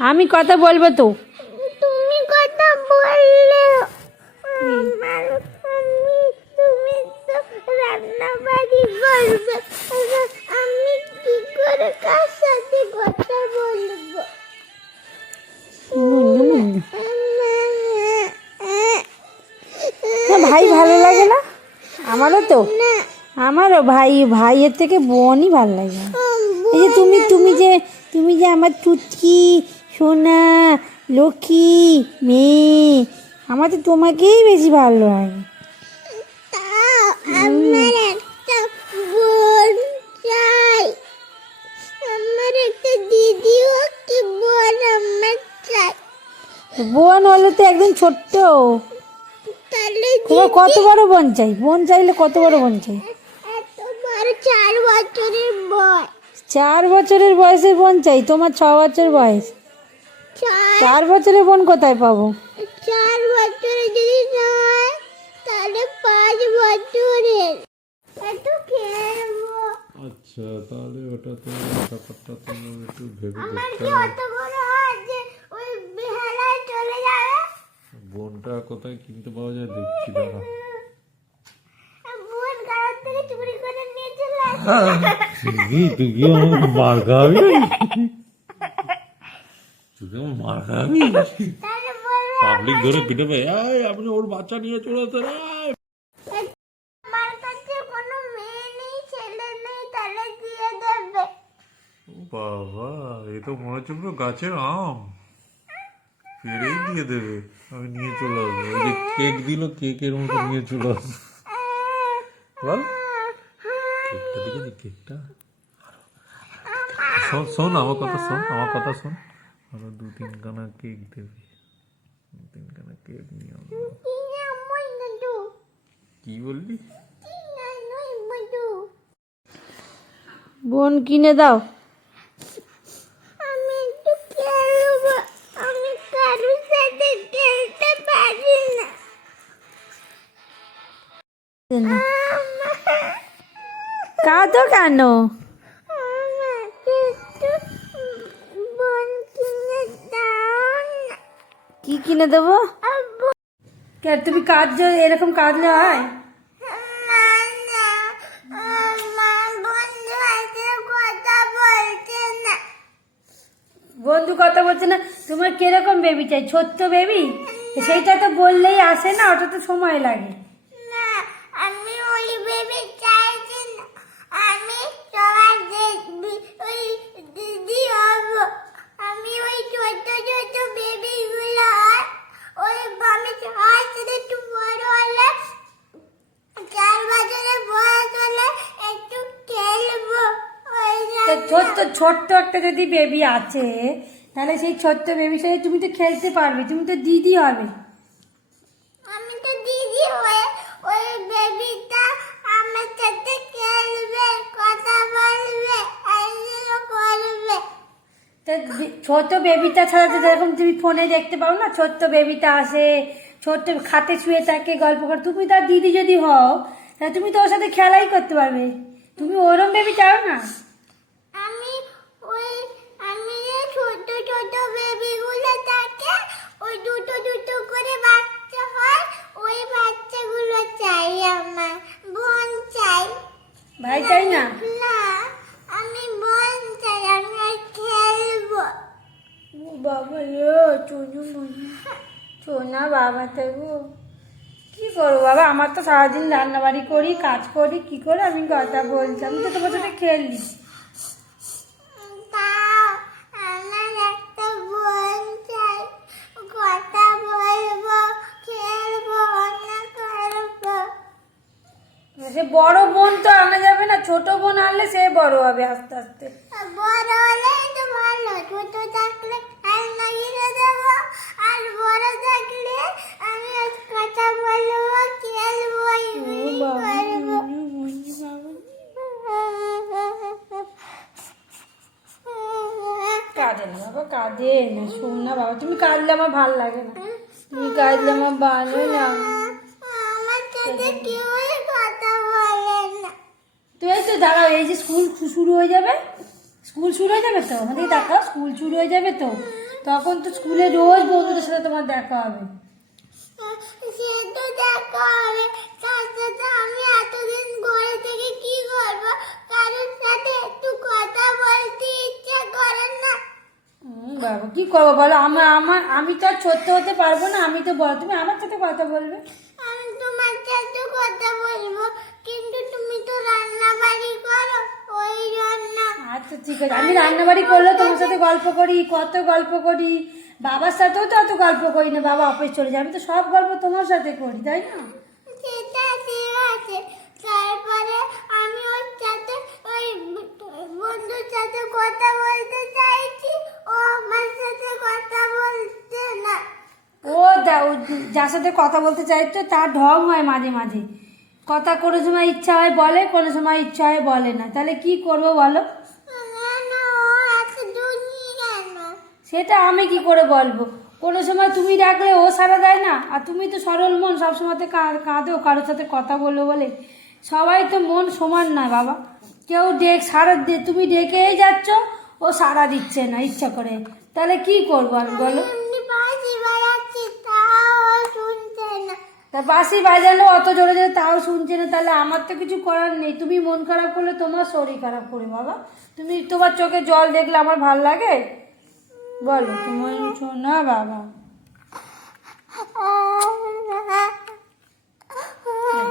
আমি কথা বলব তো। তুমি কথা বললে আমার আমি তুমি তো রান্না বাড়ি করবে আমি কি করে কার সাথে কথা বলব? ভাই ভালো লাগে না? আমারও তো। আমারও ভাই ভাইয়ের থেকে বোনই ভালো লাগে। এই যে তুমি তুমি যে তুমি যে আমার টুচকি সোনা লক্ষ্মী মেয়ে আমার তো তোমাকেই বেশি ভালো লাগে। আমার একটা বোন চাই। আমার একটা দিদিও কি বোন আমার চাই। বোন হলে তো একদম ছোট্ট। তোমার কত বড় বোন চাই? বোন চাইলে কত বড় বোন চাই? বড় চার বছরের বয় চার বছরের বয়সের বোন চাই তোমার ছ বছর বয়স। চার চার বছরের বোন কোথায় পাবো? চার বছরের যদি না হয় তাহলে পাঁচ বছরের। একটু খেলব। আচ্ছা তাহলে ওটা তো ব্যাপারটা একটু ভেবে দেখতে হবে। বোনটা কোথায় কিনতে পাওয়া যায় দেখছি দাঁড়া বোন গাড়ি থেকে চুরি করে নিয়ে চলে আসে তুই তুই কি আমাকে মার খাবি তুই কি মার খাবি পাবলিক ধরে এই আপনি ওর বাচ্চা নিয়ে চলে আসেন বাবা এ তো মনে হচ্ছে পুরো গাছের আম। পেড়েই দিয়ে দেবে আমি নিয়ে চলে আসব। ওই যে কেক দিল কেকের মতো নিয়ে চলে আসব। বল। কেকটা দিকে নি কেকটা শোন শোন আমার কথা শোন আমার কথা শোন। আরও দু তিন তিনখানা কেক দেবে। দু তিন তিনখানা কেক নিয়ে আসব কি বললি? বোন কিনে দাও। কাঁদো কেন? কিনে কি কিনে দেবো? আব্বু কে, তুমি কাঁদছো? এরকম কাঁদলে হয়? বন্ধু কথা বলছে না, তোমার কীরকম বেবি চাই? ছোট্ট বেবি সেইটা তো বললেই আসে না ওটা তো সময় লাগে। ছোট্ট একটা যদি বেবি আছে তাহলে সেই ছোট্ট বেবির সাথে তুমি তো খেলতে পারবে তুমি তো দিদি হবে। আমি তো দিদি হয়ে ওই বেবিটা আমার সাথে খেলবে কথা বলবে এগুলো করবে। তো ছোট বেবিটা ছাড়া তো যেরকম তুমি ফোনে দেখতে পাও না ছোট্ট বেবিটা আসে ছোট্ট খাতে শুয়ে থাকে গল্প করে তুমি তার দিদি যদি হও তাহলে তুমি তো ওর সাথে খেলাই করতে পারবে। তুমি ওরম বেবি চাও না। আমি ওই আমি যে ছোট ছোট বেবিগুলো থাকে ওই দুটো দুটো করে বাচ্চা হয় ওই বাচ্চাগুলো চাই আমার। বোন চাই। ভাই চাই না? না আমি বোন চাই আমি খেলব। ও বাবা রে চুনু চোনা বাবা তো গো। কি করব বাবা আমার তো সারাদিন রান্নাবাড়ি করি কাজ করি কি করে আমি কথা বলছি? আমি তো তোমার সাথে খেললি তাও আমার একটা বোন চাই কথা বলব খেলব অন্য করব সে বড় বোন তো আনা যাবে না ছোট বোন আনলে সে বড় হবে আস্তে আস্তে। বড় হলেই তো ভালো ছোট থাকলে আর লাগিয়ে দেবো আর বড় থাকলে আমি আজ কথা বলব খেলব ও এগুলি বাবা, করব। কাঁদে না বাবা কাঁদে না শোন না বাবা তুমি কাঁদলে আমার ভালো লাগে না। তুমি কাঁদলে আমার ভালো লাগে আমার সাথে কেউই কথা বলে না তুই এই তো দাঁড়াও এই যে স্কুল শুরু হয়ে যাবে? স্কুল শুরু হয়ে যাবে তো? আমাদের দেখাও স্কুল শুরু হয়ে যাবে তো? তখন তো স্কুলে রোজ বন্ধুদের সাথে তোমার দেখা হবে। কি করব? বলো? আমার আমার আমি তো আর ছোট্ট হতে পারব না। আমি তো বড় তুমি আমার সাথে কথা বলবে? কথা বলব কিন্তু তুমি তো রান্না বাড়ি করো ওই জন্য। আচ্ছা ঠিক আছে। আমি রান্নাবাড়ি করলেও তোমার সাথে গল্প করি কত গল্প করি। বাবার সাথেও তো অত গল্প করি না বাবা অফিস চলে যায়। আমি তো সব গল্প তোমার সাথে করি তাই না? সেটা ঠিক আছে। তারপরে আমি ওর সাথে ওই বন্ধুর সাথে কথা বলতে চাইছি ও আমার সাথে কথা বলছে না ও যার সাথে কথা বলতে চাইতো তার ঢং হয় মাঝে মাঝে। কথা কোনো সময় ইচ্ছা হয় বলে, কোনো সময় ইচ্ছা হয় বলে না। তাহলে কি করব বলো? সেটা আমি কি করে বলব? কোনো সময় তুমি ডাকলে ও সারা দেয় না, আর তুমি তো সরল মন, সবসময় তো কাঁদো, কারোর সাথে কথা বলব বলে। সবাই তো মন সমান না বাবা। কেউ ডেক সারা তুমি ডেকেই যাচ্ছ, ও সারা দিচ্ছে না, ইচ্ছা করে। তাহলে কি করব আমি বলো এমনি বাজি বাজাচ্ছি তাও শুনছে না তা বাসি বাজালো অত জোরে জোরে তাও শুনছে না তাহলে আমার তো কিছু করার নেই। তুমি মন খারাপ করলে তোমার শরীর খারাপ করে বাবা। তুমি তোমার চোখে জল দেখলে আমার ভালো লাগে? বলো তোমার না বাবা।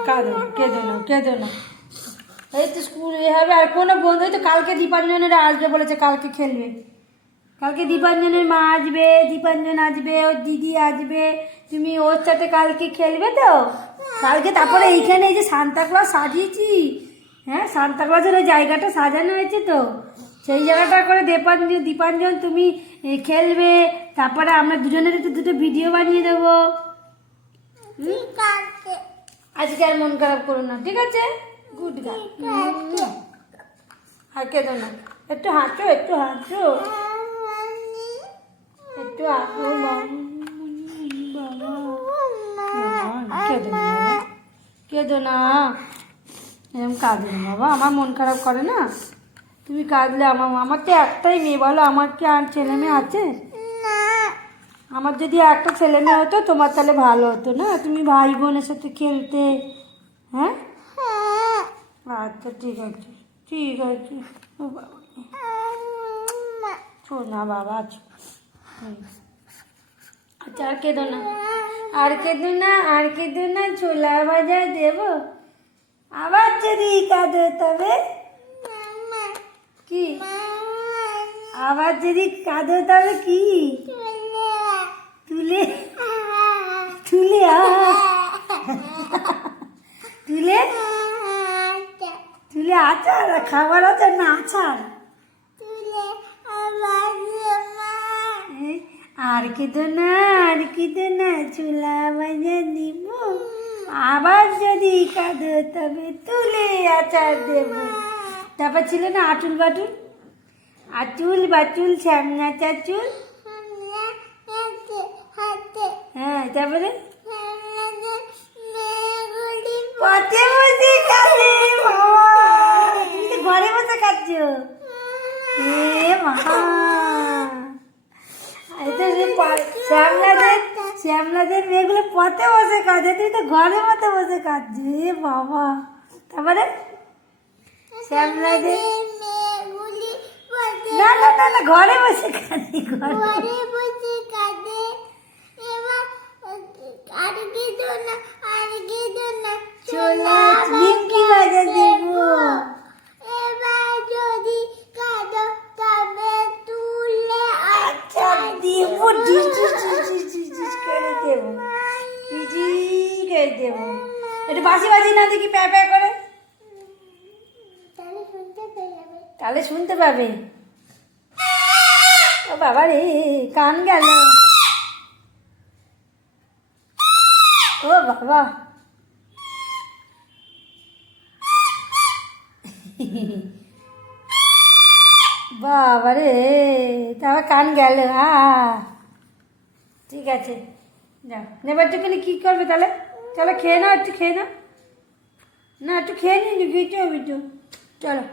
কাঁদো না, কেঁদো না কেঁদো না। এই তো স্কুল এ হবে আর কোনো বন্ধু তো কালকে দীপাঞ্জনেরা আসবে বলেছে কালকে খেলবে। কালকে দীপাঞ্জনের মা আসবে দীপাঞ্জন আসবে ওর দিদি আসবে তুমি ওর সাথে কালকে খেলবে তো? কালকে তারপরে এইখানে এই যে সান্তা ক্লজ সাজিয়েছি। হ্যাঁ সান্তা ক্লজের ওই জায়গাটা সাজানো হয়েছে তো। সেই জায়গাটা করে দীপাঞ্জন দীপাঞ্জন তুমি খেলবে। তারপরে আমরা দুজনের দুটো ভিডিও বানিয়ে দেবো। আজকে আর মন খারাপ করো না ঠিক আছে? গুড গার্ল আর কেঁদো না। একটু হাঁটো একটু হাঁটো। একটু হাঁটো বাবা বাবা, কেঁদো না কেঁদো না। এরকম কাঁদো না বাবা, আমার মন খারাপ করে না। তুমি কাঁদলে আমার আমার তো একটাই মেয়ে, বলো আমার কি আর ছেলে মেয়ে আছে? আমার যদি একটা ছেলে মেয়ে হতো, তোমার তাহলে ভালো হতো না? তুমি ভাই বোনের সাথে খেলতে হ্যাঁ? আচ্ছা ঠিক আছে ঠিক আছে। ও শোনা বাবা আচ্ছা। আচ্ছা আর কেঁদো না। আর কেঁদো না আর কেঁদো না ছোলা ভাজা দেব। আবার যদি কাঁদো তবে? কি? আবার যদি কাঁদো তবে কি? তুলে তুলে? তুলে তুলে আচার খাবার আচার না আচার? আর কেঁদো না আর কেঁদো না চুলা বাজা দিব। আবার যদি কাঁদো তবে তুলে আচার দেব। তারপর ছিল না আটুল বাটুল আটুল বাটুল শ্যামনা চাচুল। হ্যাঁ তারপরে? ঘরে বসে কাঁদছো। এ মা। শ্যামলাদের শ্যামলাদের মেয়েগুলো পথে বসে কাঁদে তুই তো ঘরের মতো বসে কাঁদছো বাবা। তারপরে শ্যামলাদের না না না না ঘরে বসে কাঁদে ঘরে একটু বাসি বাজি না দেখি প্যা প্যা করে। তাহলে শুনতে পাবে। ও বাবা রে কান গেল। ও বাবা। বাবা রে তারপর কান গেল আ। ঠিক আছে যাও। নেবার একটুখানি কী করবে তাহলে? চলো খেয়ে নাও একটু খেয়ে নাও না একটু খেয়ে নিন বিটু বিটু চলো